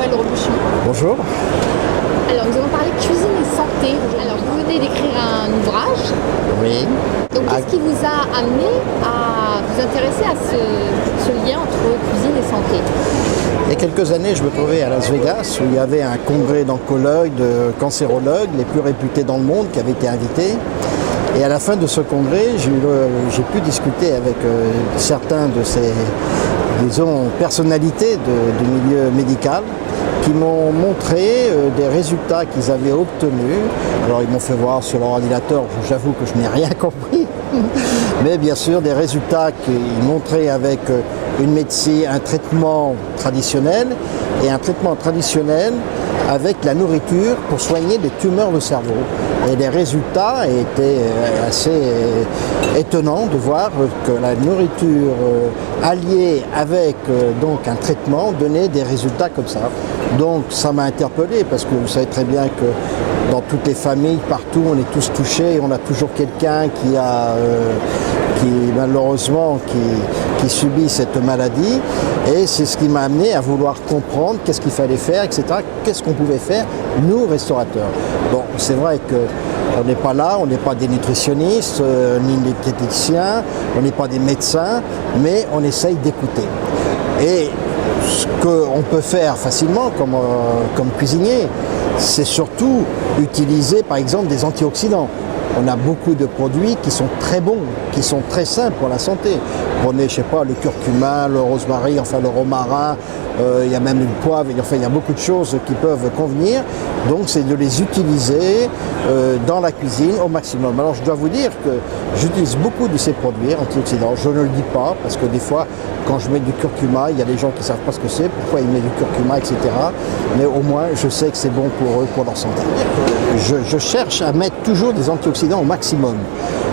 Joël Robuchon. Bonjour. Alors, nous allons parler cuisine et santé. Alors, vous venez d'écrire un ouvrage. Oui. Donc, qu'est-ce qui vous a amené à vous intéresser à ce lien entre cuisine et santé? Il y a quelques années, je me trouvais à Las Vegas où il y avait un congrès d'oncologues, de cancérologues, les plus réputés dans le monde, qui avaient été invités. Et à la fin de ce congrès, j'ai pu discuter avec certains de ces, disons, personnalités du milieu médical qui m'ont montré des résultats qu'ils avaient obtenus. Alors ils m'ont fait voir sur leur ordinateur, j'avoue que je n'ai rien compris, mais bien sûr des résultats qu'ils montraient avec une médecine, un traitement traditionnel et un traitement traditionnel avec la nourriture pour soigner des tumeurs de cerveau. Et les résultats étaient assez étonnants de voir que la nourriture alliée avec donc un traitement donnait des résultats comme ça. Donc ça m'a interpellé parce que vous savez très bien que dans toutes les familles, partout, on est tous touchés et on a toujours quelqu'un qui malheureusement subit cette maladie, et c'est ce qui m'a amené à vouloir comprendre qu'est-ce qu'il fallait faire, etc. Qu'est-ce qu'on pouvait faire, nous, restaurateurs. Bon, c'est vrai qu'on n'est pas là, on n'est pas des nutritionnistes, ni des diététiciens, on n'est pas des médecins, mais on essaye d'écouter. Et ce qu'on peut faire facilement comme cuisinier, c'est surtout utiliser par exemple des antioxydants. On a beaucoup de produits qui sont très bons, qui sont très sains pour la santé. Prenez, je sais pas, le curcuma, le rosemary, enfin le romarin, il y a même le poivre, enfin il y a beaucoup de choses qui peuvent convenir. Donc c'est de les utiliser dans la cuisine au maximum. Alors je dois vous dire que j'utilise beaucoup de ces produits antioxydants. Je ne le dis pas parce que des fois, quand je mets du curcuma, il y a des gens qui ne savent pas ce que c'est, pourquoi ils mettent du curcuma, etc. Mais au moins, je sais que c'est bon pour eux, pour leur santé. Je cherche à mettre toujours des antioxydants au maximum.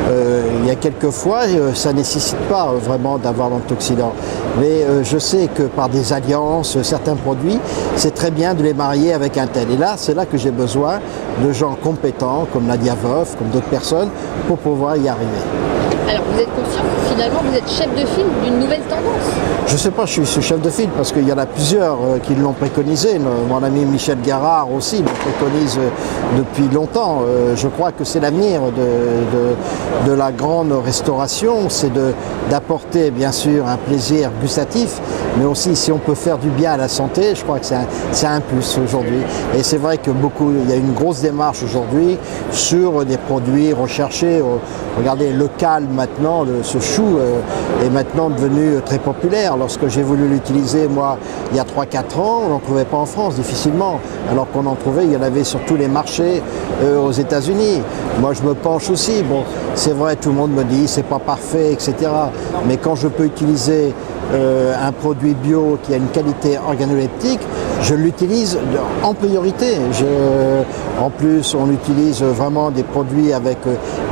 Il y a quelques fois, ça ne nécessite pas vraiment d'avoir d'antioxydants. Mais je sais que par des alliances, certains produits, c'est très bien de les marier avec un tel. Et là, c'est là que j'ai besoin de gens compétents, comme Nadia Voff, comme d'autres personnes, pour pouvoir y arriver. Alors, vous êtes conscient que finalement, vous êtes chef de file d'une nouvelle tendance? Je ne sais pas, je suis chef de file parce qu'il y en a plusieurs qui l'ont préconisé. Mon ami Michel Garard aussi le préconise depuis longtemps. Je crois que c'est l'avenir de la grande restauration, c'est d'apporter bien sûr un plaisir gustatif, mais aussi si on peut faire du bien à la santé, je crois que c'est un plus aujourd'hui. Et c'est vrai que il y a une grosse démarche aujourd'hui sur des produits recherchés. Regardez, le calme maintenant, ce chou est maintenant devenu très populaire. Lorsque j'ai voulu l'utiliser, moi, il y a 3-4 ans, on n'en trouvait pas en France, difficilement. Alors qu'on en trouvait, il y en avait sur tous les marchés aux États-Unis. Moi, je me penche aussi. Bon, c'est vrai, tout le monde me dit, c'est pas parfait, etc. Mais quand je peux utiliser un produit bio qui a une qualité organoleptique, je l'utilise en priorité. En plus, on utilise vraiment des produits avec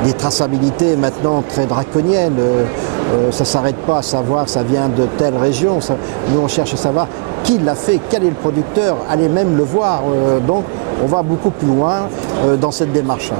des traçabilités maintenant très draconiennes. Ça ne s'arrête pas à savoir ça vient de telle région. Nous, on cherche à savoir qui l'a fait, quel est le producteur, allez même le voir. Donc, on va beaucoup plus loin dans cette démarche-là.